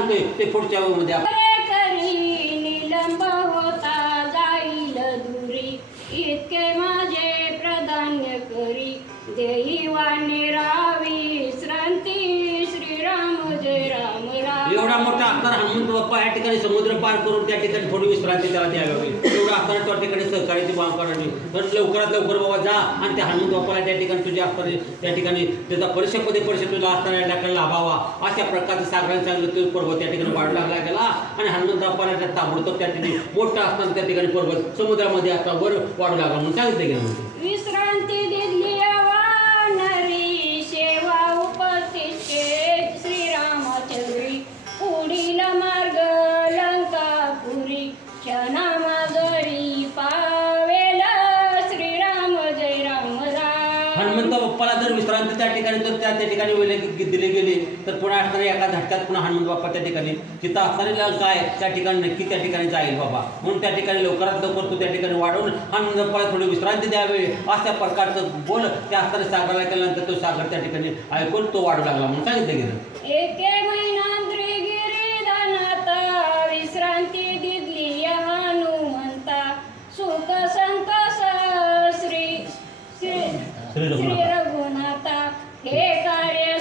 सांगतोय ते पुढच्या मध्ये आपण मोठा असताना हनुमंत बाप्पा या ठिकाणी समुद्र पार करून त्या ठिकाणी थोडी विश्रांती त्याला द्यावी एवढा असताना त्या ठिकाणी सहकार्याची बाब करावी तर लवकरात लवकर बाबा जा आणि त्या हनुमंत बाप्पाला त्या ठिकाणी तुझ्या असताना त्या ठिकाणी त्याचा परिषदमध्ये परिषद तुला असताना या ठिकाणी लाभावा. अशा प्रकारचं सागराने चांगलं तो पर्वत त्या ठिकाणी वाढ लागला गेला आणि हनुमंत बाप्पाला त्या ताबडतोब त्या ठिकाणी मोठा असताना त्या ठिकाणी पर्वत समुद्रामध्ये आता वर वाढू लागला म्हणून सांगितलं गेलं म्हणजे विश्रांती हनुमंत बाप्पाला जर विश्रांती त्या ठिकाणी जर त्या त्या ठिकाणी वेळे दिले गेले तर पुन्हा असताना एका झटक्यात पुन्हा हनुमंत बाप्पा त्या ठिकाणी. तिथं असणारी काय त्या ठिकाणी नक्की त्या ठिकाणी जाईल बाबा. म्हणून त्या ठिकाणी लवकरात लवकर तो त्या ठिकाणी वाढवून हनुमंत बाप्पाला थोडी विश्रांती द्यावी. अशा प्रकारचं बोल त्या असणारे सागराला केल्यानंतर तो सागर त्या ठिकाणी ऐकून तो वाढू लागला म्हणून सांगितलं गेलं. विश्रांती श्री रघुनाथा. हे कार्य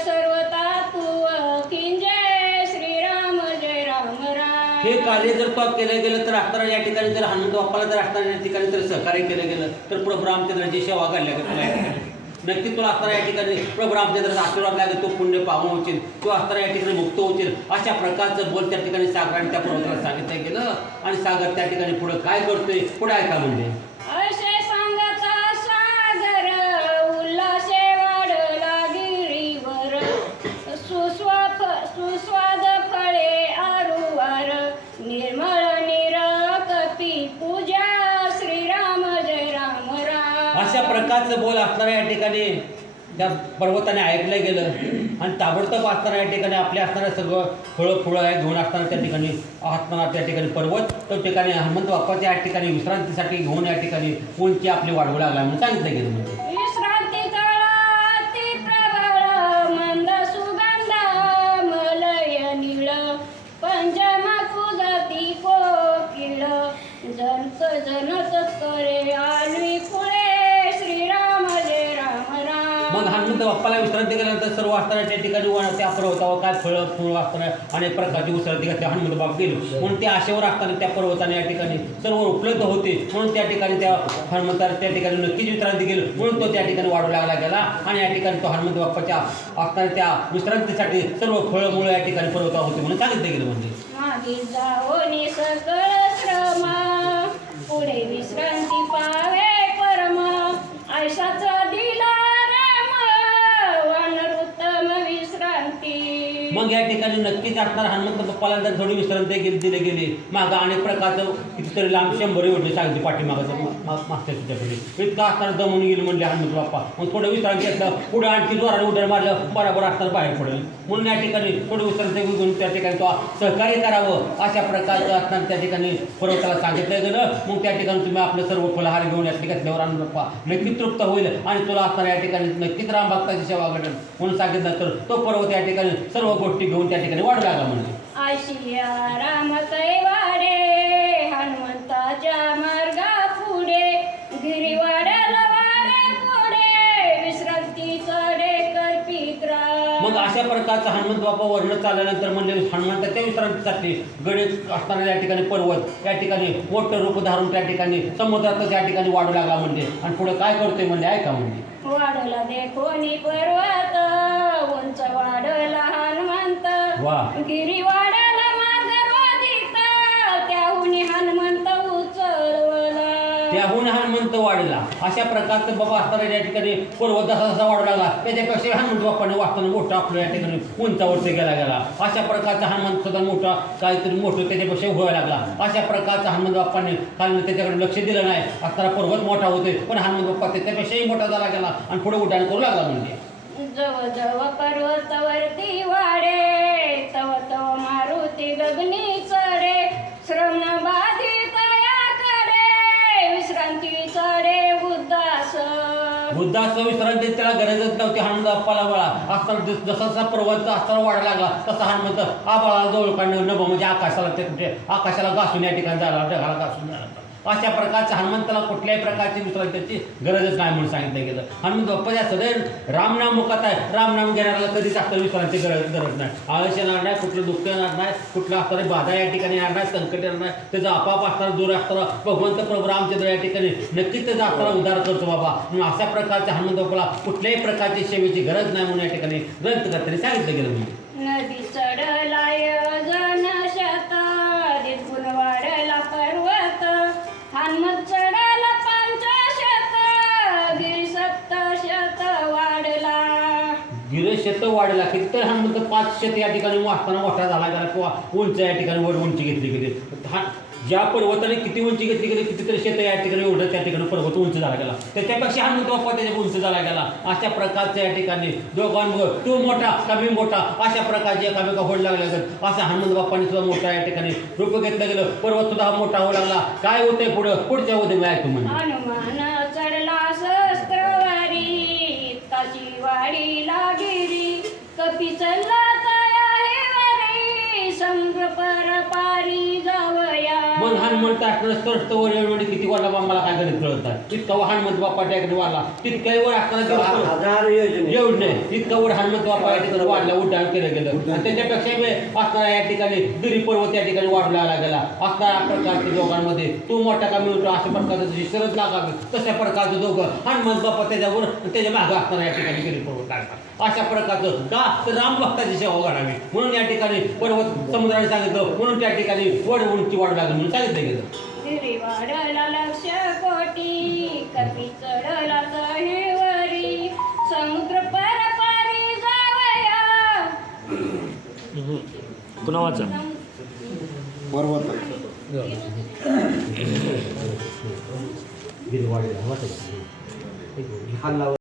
किंजय श्रीराम जय राम राम. हे कार्य जर तो केलं गेलं तर असताना या ठिकाणी जर हनुमंत बाप्पाला जर असताना या ठिकाणी जर सहकार्य केलं गेलं तर प्रभू रामचंद्राची सेवा घडल्या तुला या ठिकाणी. नक्की तुला असताना या ठिकाणी प्रभू रामचंद्राचा आशीर्वाद लागेल तो पुण्य पावन होतील तो असताना या ठिकाणी मुक्त होतील अशा प्रकारचं बोल त्या ठिकाणी सागराने त्या पर्वताला सांगितलं गेलं आणि सागर त्या ठिकाणी पुढे काय करतोय पुढे ऐका म्हणजे प्रकारचं बोल असणाऱ्या या ठिकाणी त्या पर्वताने ऐकलं गेलं. आणि ताबडतोब असताना या ठिकाणी आपल्या असणारं सगळं फळं फुळं आहे घेऊन असताना त्या ठिकाणी असताना त्या ठिकाणी पर्वत त्या ठिकाणी हनुमंत बाप्पाच्या या ठिकाणी विश्रांतीसाठी घेऊन या ठिकाणी उंची आपली वाढवू लागला म्हणून सांगितलं गेलं म्हणजे. बाप्पाला विश्रांती केल्यानंतर सर्व असताना त्या ठिकाणी वन- त्या पर्वतावर काय फळं फुळ असताना अनेक प्रकारची विश्रांती घातली हनुमंत बाप गेलो. म्हणून त्या आशेवर असताना त्या पर्वताने या ठिकाणी सर्व उपलब्ध होते. म्हणून त्या ठिकाणी त्या हनुमंताला त्या ठिकाणी नक्कीच विश्रांती गेलो म्हणून तो त्या ठिकाणी वाढू लागला गेला आणि या ठिकाणी तो हनुमंत बाप्पाच्या असताना त्या विश्रांतीसाठी सर्व फळं मुळं या ठिकाणी पर्वता होते म्हणून सांगितलं गेलं म्हणजे. पुढे विश्रांती पावे परम. ऐशाचा मग या ठिकाणी नक्कीच असणार हनुमंत पप्पाला जर थोडी विश्रांती गेली दिले गेले. मागं अनेक प्रकारचं कितीतरी लांब शंभर एवढे सांगते पाठीमागाचं मागच्या तुझ्याकडे इतका असणार दमून गेलं म्हणले हनुमंत बाप्पा. मग थोडं विश्रांती घेतलं पुढे आणखी जोराने उडण मारलं बरोबर असणार बाहेर पडेल. म्हणून या ठिकाणी थोडं विश्रांती घेऊन त्या ठिकाणी तो सहकार्य करावं अशा प्रकारचं असणार त्या ठिकाणी पर्वताला सांगितलं गेलं. मग त्या ठिकाणी तुम्ही आपलं सर्व फलहार घेऊन या ठिकाणी घेतल्यावर हनुमंत बाप्पा. नक्की तृप्त होईल आणि तुला असणार या ठिकाणी नक्कीच राम भक्ताची सेवा घडेल. म्हणून सांगितलं तर तो पर्वत या ठिकाणी सर्व गोष्टी घेऊन त्या ठिकाणी वाढू लागला म्हणजे. आशिया राम कैवाडे हनुमंताच्या मार्गा पुढे गिरीवाड्याला वाडे पुढे विश्रांती चढे करपित्रा मग अशा प्रकारचं हनुमंत बाप्पा वर्ण चालल्यानंतर म्हणजे हनुमंताच्या विश्रांतीसाठी गणित असताना या ठिकाणी पर्वत या ठिकाणी मोठं रूप धारून त्या ठिकाणी समुद्रातच या ठिकाणी वाढू लागला म्हणजे. आणि पुढे काय करतोय म्हणजे ऐका म्हणजे. वाढला देखोनी पर्वत उंच वाढला हनुमंत वा. गिरी वाढला मार्गवादित त्याहुनी हनुमंत उचलवला. त्याहून हनुमंत वाढला. अशा प्रकारचं बाबा असताना या ठिकाणी पर्वत जसा जसा वाढू लागला. त्याच्यापेक्षा हनुमंत बाप्पाने वाचताना मोठा आपलं या ठिकाणी उंचावरती गेला गेला. अशा प्रकारचा हनुमंत सुद्धा मोठा काहीतरी मोठं त्याच्यापेक्षा व्हायला लागला. अशा प्रकारचा हनुमंत बाप्पाने खाली त्याच्याकडे लक्ष दिलं नाही. असताना पर्वत मोठा होते. पण हनुमंत बाप्पा त्याच्यापेक्षाही मोठा झाला गेला आणि पुढे उड्डाण करू लागला म्हणजे. जव जव बाधित याकडे विश्रांती त्याला गरजच नव्हती. हनुमंत अप्पाला बळा असताना जसा जसा पर्वत असताना वाढायला लागला तसा हनुमंत आबाळाला जवळ काढणं नभ म्हणजे आकाशाला ते आकाशाला घासून या ठिकाणी जायला ढगाला घासून जायला अशा प्रकारच्या हनुमंताला कुठल्याही प्रकारची विश्रांतीची गरजच नाही म्हणून सांगितलं गेलं. हनुमंत बाप्पाच्या सदैव रामनाम मुखात आहे. रामनाम घेणाऱ्याला कधीच आता विश्रांती गरज गरज नाही. आळस येणार नाही कुठलं दुःख येणार नाही कुठलं असणारी बाधा या ठिकाणी येणार नाही संकट येणार नाही. त्याचा आपाप असणारा दूर असताना भगवंत प्रभू रामचंद्र या ठिकाणी नक्कीच त्याचा असणारा उद्धार करतो बाबा. म्हणून अशा प्रकारच्या हनुमंत बाप्पाला कुठल्याही प्रकारची सेवेची गरज नाही म्हणून या ठिकाणी ग्रंथकर्त्याने सांगितलं गेलं म्हणजे गिरे शेत वाढला किती तर हनुमंत पाच शेत या ठिकाणी वाचताना मोठा झाला गेला किंवा उंच या ठिकाणी वर उंची घेतली गेली. हा ज्या पर्वताने किती उंची घेतली गेली कितीतरी शेत या ठिकाणी एवढं त्या ठिकाणी पर्वत उंच झाला गेला. त्याच्यापेक्षा म्हणतो बाप्पा त्याच्या उंच झाला गेला. अशा प्रकारच्या या ठिकाणी दोघांवर तू मोठा कमी मोठा अशा प्रकारचे एकामेका होड लागले असत. असा हनुमंत बाप्पाने सुद्धा मोठा या ठिकाणी रूप घेतलं गेलं. पर्वत सुद्धा मोठा होऊ लागला. काय होतंय पुढं? पुढच्या उद्या तुम्हाला समुद्र पर मग हनुमंत असताना स्पष्ट वर म्हणजे किती वाढला बा मला काय गणित कळत नाही. इतका हनुमंत बाप्पा ट्याकडे वाढला. तितक्या वर असताना दिवस एवढं नाही. इतका वर हनुमंत बाप्पा या ठिकाणी वाढला उड्डाण केलं गेलं. आणि त्याच्यापेक्षा असणारा या ठिकाणी गिरी पर्वत या ठिकाणी वाढला गेला. असणाऱ्या प्रकारच्या दोघांमध्ये तू मोठा का मिळतो अशा प्रकारचं जी शरद लागावी तशा प्रकारचं दोघं हनुमंत बाप्पा त्याच्यावर त्याच्या मागं असणारा या ठिकाणी गिरी पर्वत लागला अशा प्रकारचं का तर राम भक्ताची सेवा घडावी म्हणून या ठिकाणी पर्वत समुद्राने सांगितलं म्हणून त्या ठिकाणी वड उंची वाढ लागली. म्हणून सांगितलं गेलं गिरी वाढला लक्ष कोटी कपी चढला समुद्र जावया. पुन्हा वाचा. पर्वत वाढला